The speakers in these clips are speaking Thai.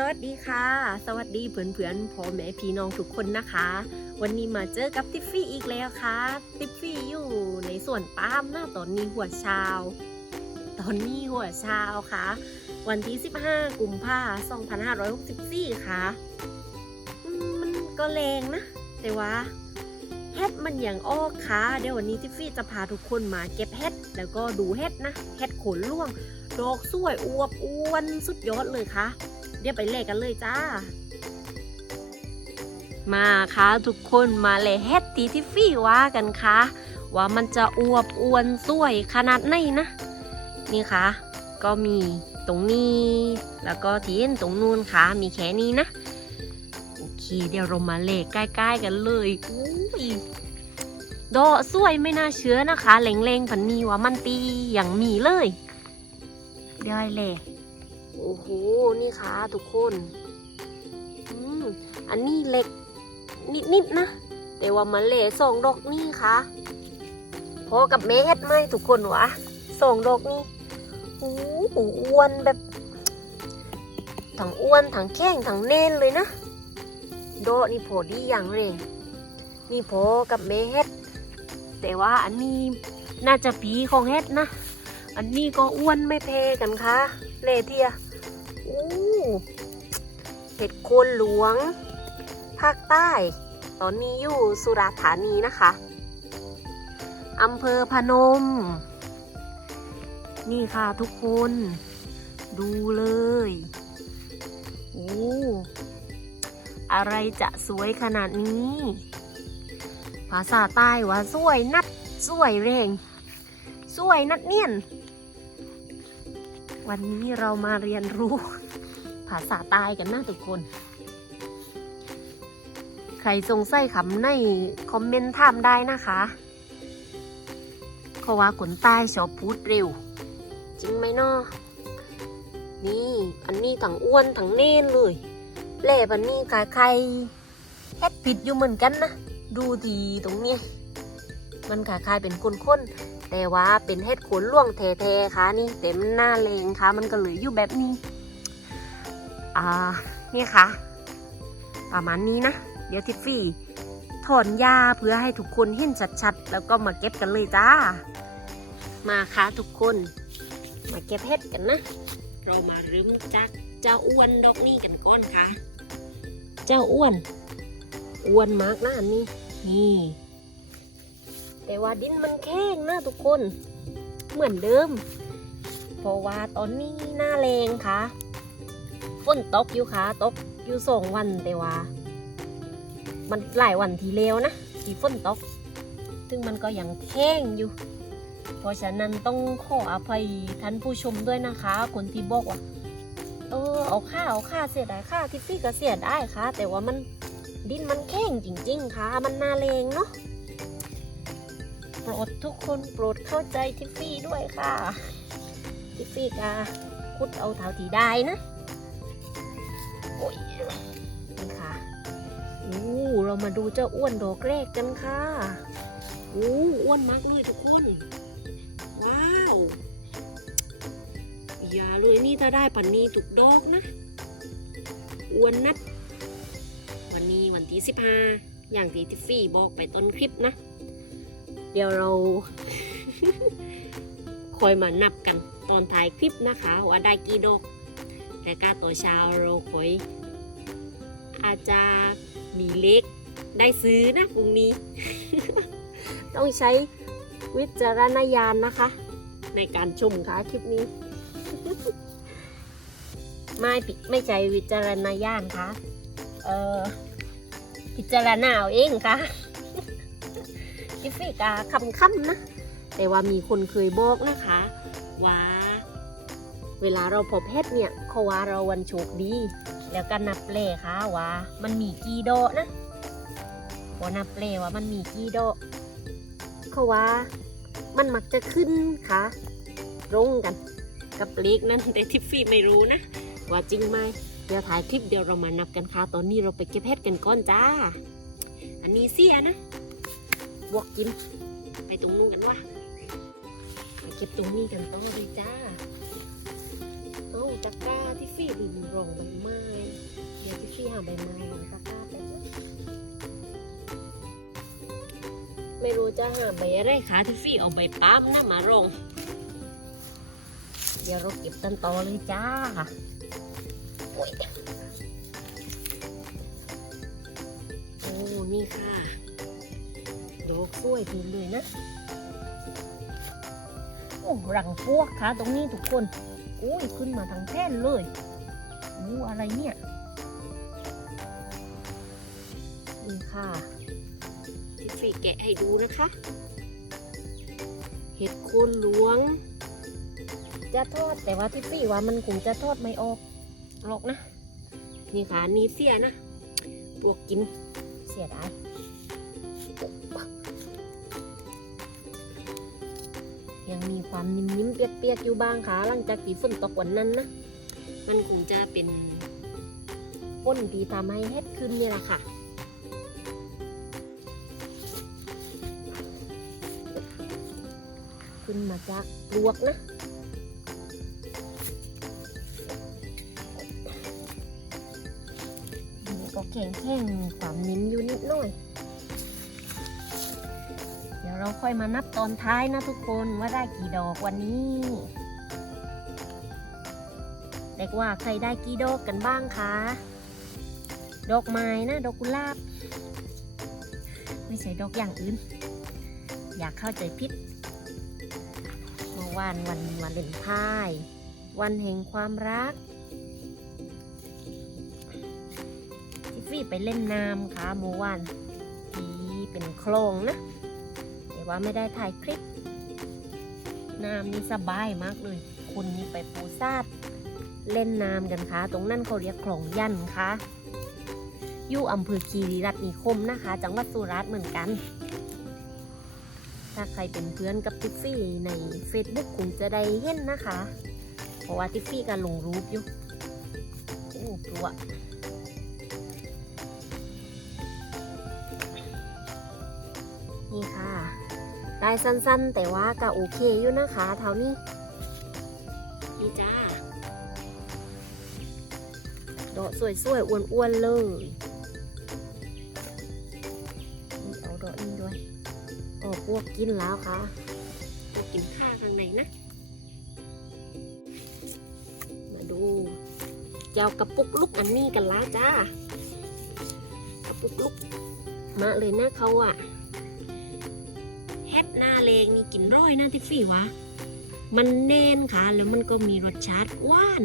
สวัสดีค่ะ สวัสดีเพื่อนๆพ่อแม่พี่น้องทุกคนนะคะ วันนี้มาเจอกับทิฟฟี่อีกแล้วค่ะทิฟฟี่อยู่ในสวนปาล์มนะตอนนี้หัวเช้าตอนนี้หัวเช้าค่ะ วันที่ 15 กุมภาพันธ์2564 ค่ะอืมมันก็แรงนะ แต่ว่าเฮ็ดมันอย่างออกค่ะ เดี๋ยววันนี้ทิฟฟี่จะพาทุกคนมาเก็บเฮ็ดแล้วก็ดูเฮ็ดนะเฮ็ดขนร่วงดอกสวยอวบอ้วนสุดยอดเลยค่ะ เดี๋ยวไปเล่กันเลยจ้า มาค่ะทุกคนมาเลยเฮ็ดตีที่ฟี่ว่ากันค่ะ ว่ามันจะอวบอ้วนสวยขนาดไหนนะ นี่ค่ะ ก็มีตรงนี้ แล้วก็ที่เห็นตรงนู้นค่ะ มีแค่นี้นะ โอเค เดี๋ยวเรามาเล่ใกล้ๆกันเลยอุ้ยดอสวยไม่น่าเชื่อนะคะเล็งๆพันนี้ว่ามันตีอย่างมีเลยเดี๋ยวเล่ โอ้โห นี่ค่ะทุกคนอืมอันนี้เล็ก นิดๆนะ แต่ว่ามันเหล่สองดอกนี่ค่ะพอกับเมเฮ็ดไหมทุกคนวะสองดอกนี่โอ้โหอ้วนแบบทั้งอ้วนทั้งแข้งทั้งเน้นเลยนะ โดนี่พอดีอย่างเร่งนี่พอกับเมเฮ็ด แต่ว่าอันนี้น่าจะผีของเฮ็ดนะ อันนี้ก็อ้วนไม่เพกันค่ะเลเทีย เห็ดโคนหลวง ภาคใต้ ตอนนี้อยู่สุราษฎร์ธานีนะคะอำเภอพนม นี่ค่ะทุกคน ดูเลยโอ้อะไรจะสวยขนาดนี้ ภาษาใต้ว่าสวยนัดสวยเร่งสวยนัดเนียน วันนี้เรามาเรียนรู้ ภาษาใต้กันนะทุกคน ใครสงสัยคำในคอมเมนต์ถามได้นะคะเพราะว่าคนใต้ชอบพูดเร็ว จริงไหมเนาะนี่อันนี้ถังอ้วนถังเน้นเลยเล่บันนี้กาใครเฮ็ดผิดอยู่เหมือนกันนะ ดูดีตรงนี้ มันกาคายเป็นคนๆแต่ว่าเป็นเห็ดขนล่วงแท้ๆค่ะนี่เต็มหน้าเลงค่ะ มันก็เหลืออยู่แบบนี้ อ่านี่ค่ะ ประมาณนี้นะ เดี๋ยวทิฟฟี่ถอนหญ้าเพื่อให้ทุกคนเห็นชัดๆ แล้วก็มาเก็บกันเลยจ้า มาค่ะทุกคน มาเก็บเห็ดกันนะ เรามาเริ่มจากเจ้าอ้วนดอกนี้กันก่อนค่ะ เจ้าอ้วน อ้วนมากนะอันนี้ นี่ แต่ว่าดินมันแข็งนะทุกคน เหมือนเดิม เพราะว่าตอนนี้หน้าแรงค่ะ ฝนตกอยู่ค่ะตกอยู่สองวันแต่ว่า มันหลายวันทีแล้วนะที่ฝนตก ซึ่งมันก็ยังแข็งอยู่ เพราะฉะนั้นต้องขออภัยท่านผู้ชมด้วยนะคะ คนที่บอกว่าเออเอาค่าเอาค่าเสียดายค่าทิฟฟี่ก็เสียได้ค่ะ แต่ว่ามันดินมันแข็งจริง ๆ ค่ะ มันนาแรงเนาะโปรดทุกคนโปรดเข้าใจทิฟฟี่ด้วยค่ะทิฟฟี่กาคุดเอาเท่าที่ได้นะ อู้เรามาดูเจ้าอ้วนดอกแรกกันค่ะอู้อ้วนมากเลยทุกคน ว้าว อย่าเลยนี่ถ้าได้ปันนี้ถูกดอกนะ อ้วนนัด วันนี้วันที่สิบห้าอย่างที่ทิฟฟี่บอกไปต้นคลิปนะ เดี๋ยวเรา คอยมานับกันตอนถ่ายคลิปนะคะว่าได้กี่ดอกแต่การตัวเช้าเราคอยอาจจะ มีเล็ก ได้ซื้อนะพรุ่งนี้ ต้องใช้วิจารณญาณนะคะ ในการชมค่ะคลิปนี้ ไม่ปิไม่ใจวิจารณญาณค่ะเออพิจารณาเอาเองค่ะคิฟฟี่กาคำคำๆนะแต่ว่ามีคนเคยบอกนะคะว่าเวลาเราพบเพชรเนี่ยเขาว่าเราวันโชคดี แล้วก็นับเลค่ะว่ามันมีกี่โดนะพอนับเลว่ามันมีกี่โดเขาว่ามันมักจะขึ้นค่ะรงกัน กับเลขนั้นแต่ทิฟฟี่ไม่รู้นะว่าจริงไหมเดี๋ยวถ่ายคลิปเดี๋ยวเรามานับกันค่ะตอนนี้เราไปเก็บเพชรกันก่อนจ้า อันนี้เสียนะบวกกิน ไปตรงนู้นกันวะมาเก็บตรงนี้กันต้องเลยจ้า ตะกร้าที่ฟีดินรองใบไม้เดี๋ยวพี่ฟี่หาใบไม้ลงตะกร้าไปบนึงไม่รู้จะหาใบอะไรคะที่ฟี่เอาใบป้ามนะมาลงเดี๋ยวเราเก็บตันต่อเลยจ้าโอ้ยโอ้นี่ค่ะดอกสวยดีเลยนะโอ้รังพวกค่ะตรงนี้ทุกคน โอ้ยขึ้นมาทางแท่นเลยอู้อะไรเนี่ยนี่ค่ะที่ฟรีแกะให้ดูนะคะ เห็ดโคนหลวง จะทอดแต่ว่าที่ฟรีว่ามันคงจะทอดไม่ออกหรอกนะ นี่ค่ะนี่เสียนะปวกกินเสียดาย ยังมีความนิ่มๆเปียกๆอยู่บ้างค่ะหลังจากที่ฝนตกวันนั้นนะมันคงจะเป็นฝนที่ทำให้เฮ็ดขึ้นนี่แหละค่ะขึ้นมาจากปลวกนะก็แข็งแข็งๆความนิ่มอยู่นิดหน่อย เราค่อยมานับตอนท้ายนะทุกคนว่าได้กี่ดอกวันนี้เด็กว่าใครได้กี่ดอกกันบ้างคะ ดอกไม้นะ ดอกกุหลาบ ไม่ใช่ดอกอย่างอื่น อยากเข้าใจผิดเมื่อวานวันวาเล่นไทน์วันแห่งความรักทิฟฟี่ไปเล่นน้ำค่ะเมื่อวานที่เป็นคลองนะ ว่าไม่ได้ถ่ายคลิป น้ำนี่สบายมากเลย คุณนี่ไปปูซาดเล่นน้ำกันค่ะ ตรงนั้นเขาเรียกคลองยันค่ะอยู่อำเภอคีรีรัตน์นิคมนะคะ จังหวัดสุราษฎร์เหมือนกัน ถ้าใครเป็นเพื่อนกับทิฟฟี่ใน Facebook คงจะได้เห็นนะคะ เพราะว่าทิฟฟี่ก็ลงรูปอยู่โอ้ปลัว ได้สั้นๆ แต่ว่าก็โอเคอยู่นะคะเท่านี้นี่จ้าดอกสวยๆอ้วนๆเลยนี่เอาดอกนี้ด้วยโอ้พวกกินแล้วค่ะพวกกินข้าวข้างในนะ มาดูเจ้ากระปุกลูกอันนี้กันละจ้ากระปุกลูกมาเลยนะเขาอะเฮ็ด หน้าเลงนี่กินร้อยนะที่ฟี่วะ มันเน้นค่ะ แล้วมันก็มีรสชาติหวาน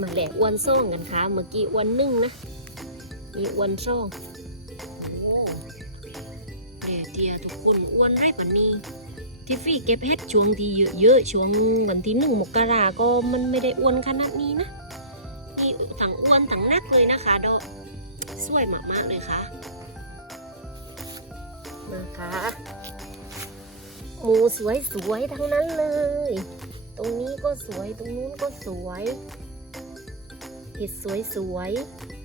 มาแหลกอ้วนซ่องกันค่ะ เมื่อกี้อ้วนนึ่งนะมีอ้วนซ่องโอ้แหล่เดียทุกคนอ้วนไรปันนี้ทิฟฟี่เก็บเฮ็ดช่วงที่เยอะๆช่วงวันที่หนึ่งมกราก็มันไม่ได้อ้วนขนาดนี้นะนี่ทั้งอ้วนทั้งนักเลยนะคะดอสวยมากๆเลยค่ะนะคะ หมูสวยๆทั้งนั้นเลย ตรงนี้ก็สวย ตรงนู้นก็สวย เห็ดสวยๆ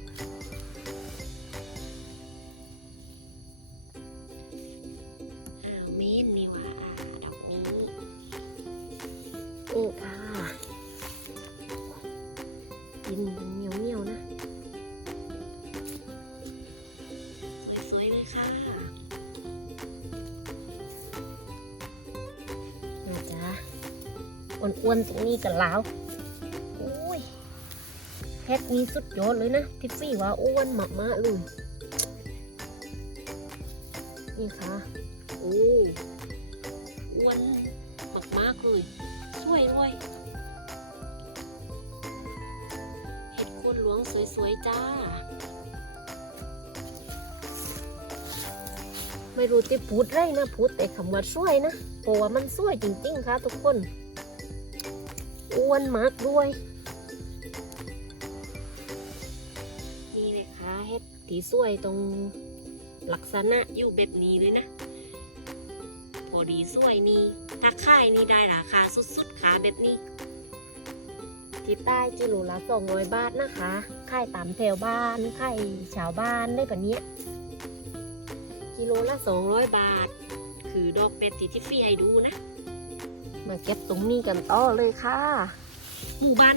อ้วนๆตรงนี้กันแล้วโอ้ยเพชรนี้สุดยอดเลยนะทิฟฟี่ว่าอ้วนมากๆเลยนี่ค่ะโอ้อ้วนมากๆเลยสวยด้วยเห็ดโคนหลวงสวยๆจ้า ไม่รู้ที่พูดไรนะพูดแต่คำว่าช่วยนะเพราะว่ามันช่วยจริงๆค่ะทุกคน อ้วนมากด้วย นี่เลยค่ะเฮ็ดที่สวยตรงลักษณะอยู่แบบนี้เลยนะพอดีสวยนี่ถ้าค่ายนี่ได้ราคาสุดๆค่ะแบบนี้ที่ใต้กิโลละ200บาทนะคะค่ายตามแถวบ้านค่ายชาวบ้านได้แบบนี้กิโลละ200บาท คือดอกเป็ดที่ทิฟฟี่ให้ดูนะ มาเก็บตรงนี้กันต่อเลยค่ะ หมู่บ้าน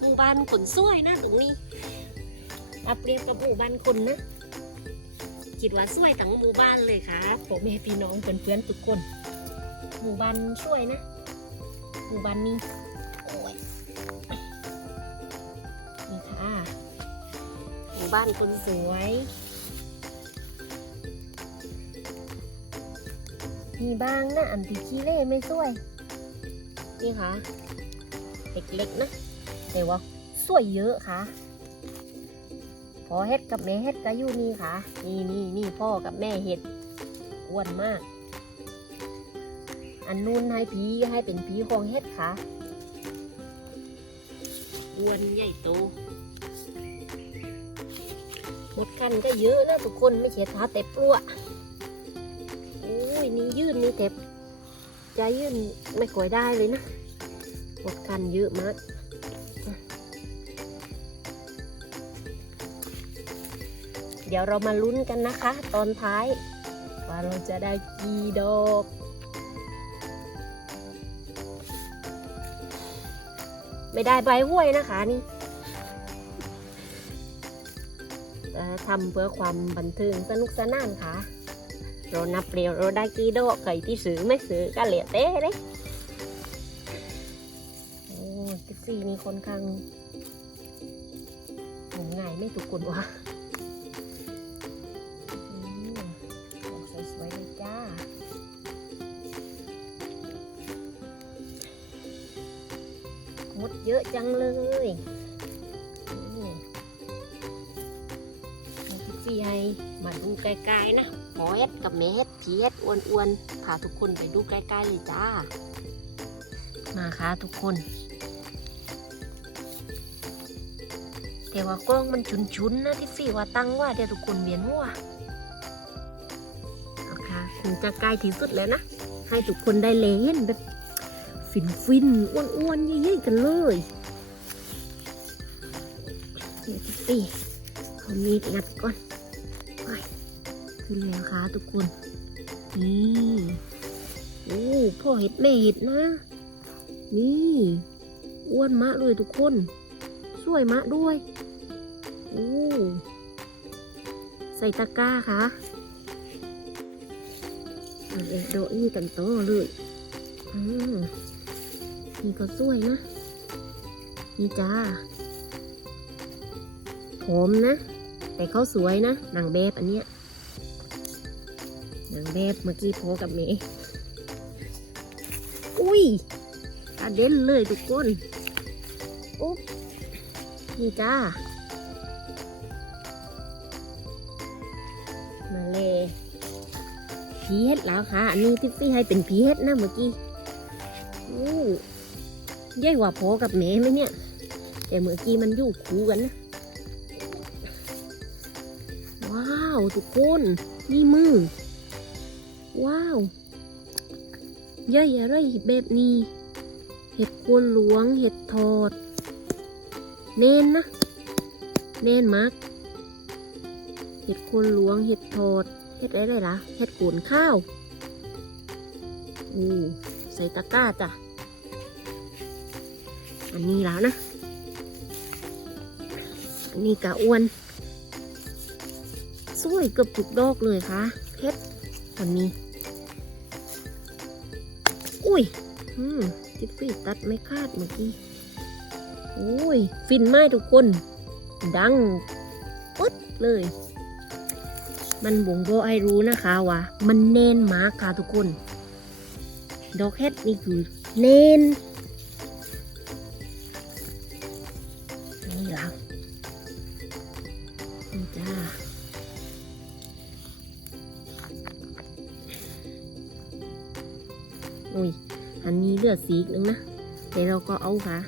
หมู่บ้านคนสวยนะตรงนี้เอาเปรียบกับหมู่บ้านคนนะคิดว่าสวยทั้งหมู่บ้านเลยค่ะผมแม่พี่น้องเพื่อนๆทุกคน หมู่บ้านสวยนะ หมู่บ้านนี้โอ้ยนี่ค่ะหมู่บ้านคนสวย มีบ้างนะอันที่ขี้เล่ไม่สวย นี่ค่ะ เล็กๆนะแต่ว่าสวยเยอะค่ะ พอเฮ็ดกับแม่เฮ็ดก็อยู่นี่ค่ะ นี่นี่นี่พ่อกับแม่เฮ็ดอ้วนมาก อันนู้นให้ผีให้เป็นผีของเฮ็ดค่ะอ้วนใหญ่โตหมดกันก็เยอะนะทุกคนไม่ใช่ท้าแต่ปลัว ยนี่ยื่นนี่แต่จะยื่นไม่ค่อยได้เลยนะหมดกันเยอะมากเดี๋ยวเรามาลุ้นกันนะคะ ตอนท้าย ว่าเราจะได้กี่ดอกไม่ได้ใบห้วยนะคะนี่ทำเพื่อความบันเทิงสนุกสนานค่ะ เรานับเร็วเราได้กี่ดอกใครที่ซื้อไม่ซื้อก็เหลียเต้เลยโอ้ติ๊กซี่นี่ค่อนข้างงมง่ายไม่ถูกคนวะมดอกสวยๆเลยจ้ามดเยอะจังเลยนี่ทุกฟีให้มาดูใกล้ๆนะ อเฮ็ดกับแม่เฮ็ดผีเฮ็ดอ้วนๆพาทุกคนไปดูใกล้ๆเลยจ้า มาค่ะทุกคนแต่ว่ากล้องมันชุนๆนะที่ฟีว่าตั้งว่าเดี๋ยวทุกคนเวียนหัวเอาค่ะคงจะใกล้ที่สุดแล้วนะ ให้ทุกคนได้เลเห็นแบบฟินฟินๆอ้วนๆเย่ๆกันเลยเดี๋ยวจะตีเขามีดงัดก่อนไป ขึ้นแล้วค่ะทุกคน นี่โอ้พ่อเห็ดแม่เห็ดนะ นี่อ้วนมากเลยทุกคนสวยมากด้วยโอ้ใส่ตะกร้าค่ะเอ็ดโดนี่กันโตเลยอืมนี่ก็สวยนะ นี่จ้าผมนะ แต่เขาสวยนะนางแบบอันเนี้ย งแบบเมื่อกี้โพกับเมย์อุ้ยกระเด็นเลยทุกคนอุ๊บนี่จ้า มาเลยผีเฮ็ดแล้วค่ะ อันนี้ทิฟฟี่ให้เป็นผีเฮ็ดนะเมื่อกี้อู้ใหญ่กว่าพ่อกับแม่ไหมเนี่ย แต่เมื่อกี้มันอยู่คู่กันนะ ว้าว ทุกคน นี่มือ ว้าวใหญ่อะไรแบบนี้ เห็ดโคนหลวง เห็ดทอด เน้นนะ เน้นมากเห็ดโคนหลวง เห็ดทอด เห็ดอะไรล่ะ เห็ดโขนข้าวอู้ใส่ตะกร้าจ้ะ อันนี้แล้วนะ อันนี้กะอ้วน สวยเกือบทุกดอกเลยค่ะเพชรวันนี้ อุ้ยอืมจิฟฟี่ตัดไม่คาดเมื่อกี้อุ้ยฟินไหมทุกคน ดังปึ๊ดเลย มันบ่งบอกให้รู้นะคะว่ามันเน้นมากค่ะทุกคน ดอกเฮ็ดนี่คือเน้น อันนี้เลือดสีอีกนึงนะเดี๋ยวเราก็เอาค่ะ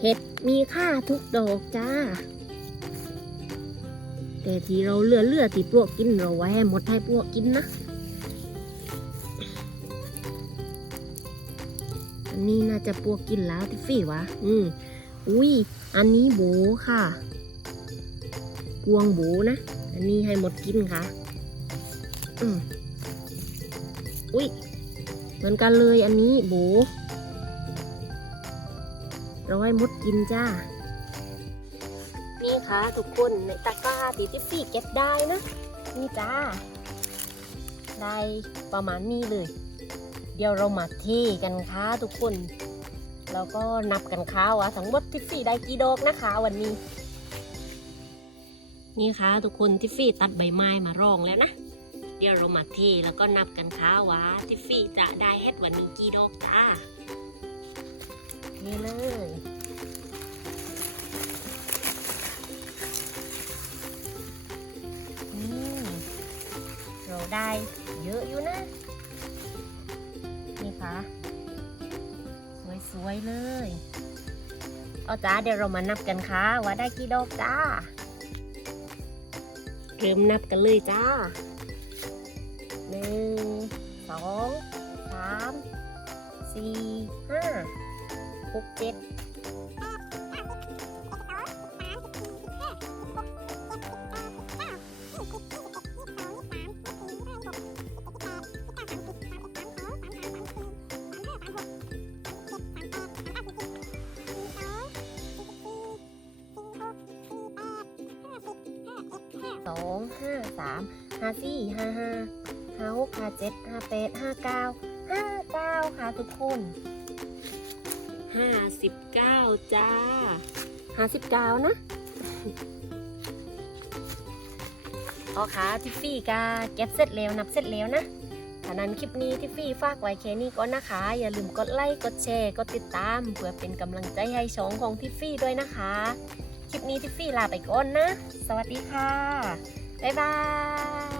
เห็ดมีค่าทุกดอกจ้า แต่ที่เราเลือเลือที่ปลวกกินเราไว้ให้หมดให้ปลวกกินนะ อันนี้น่าจะปลวกกินแล้วที่ฟี่วะ อืมอุ้ย อันนี้โบค่ะพวงโบนะ อันนี้ให้หมดกินค่ะ อืมอุ้ย เหมือนกันเลยอันนี้โบเราให้มดกินจ้า นี่ค่ะทุกคนในตะกร้าตีทิฟฟี่เก็บได้นะ นี่จ้า ได้ประมาณนี้เลย เดี๋ยวเรามาเทกันค่ะทุกคน แล้วก็นับกันค่ะว่าทั้งหมดทิฟฟี่ได้กี่ดอกนะคะวันนี้ นี่ค่ะทุกคนทิฟฟี่ตัดใบไม้มารองแล้วนะ เดี๋ยวเรามาเทแล้วก็นับกันค่ะว่าทิฟฟี่จะได้เฮ็ดวันนี้กี่ดอกจ้าเทเลยนี่เราได้เยอะอยู่นะ นี่ค่ะ สวยๆเลยเอาจ้าเดี๋ยวเรามานับกันค่ะว่าได้กี่ดอกจ้าเริ่มนับกันเลยจ้าห นึ่งสองสามสี่ห้าหกเจ็ดสองห้าสามห้าสี่ห้าห้า ห้าหกห้าเจ็ดห้าแปดห้าเก้าห้าเก้าค่ะทุกคนห้าสิบเก้าจ้าห้าสิบเก้านะอ๋อค่ะทิฟฟี่กาเก็บเสร็จแล้วนับเสร็จแล้วนะฉะนั้นคลิปนี้ทิฟฟี่ฝากไว้แค่นี้ก่อนนะคะ อย่าลืมกดไลค์ กดแชร์ กดติดตาม เพื่อเป็นกำลังใจให้ช่องของทิฟฟี่ด้วยนะคะ คลิปนี้ทิฟฟี่ลาไปก่อนนะ สวัสดีค่ะ บ๊ายบาย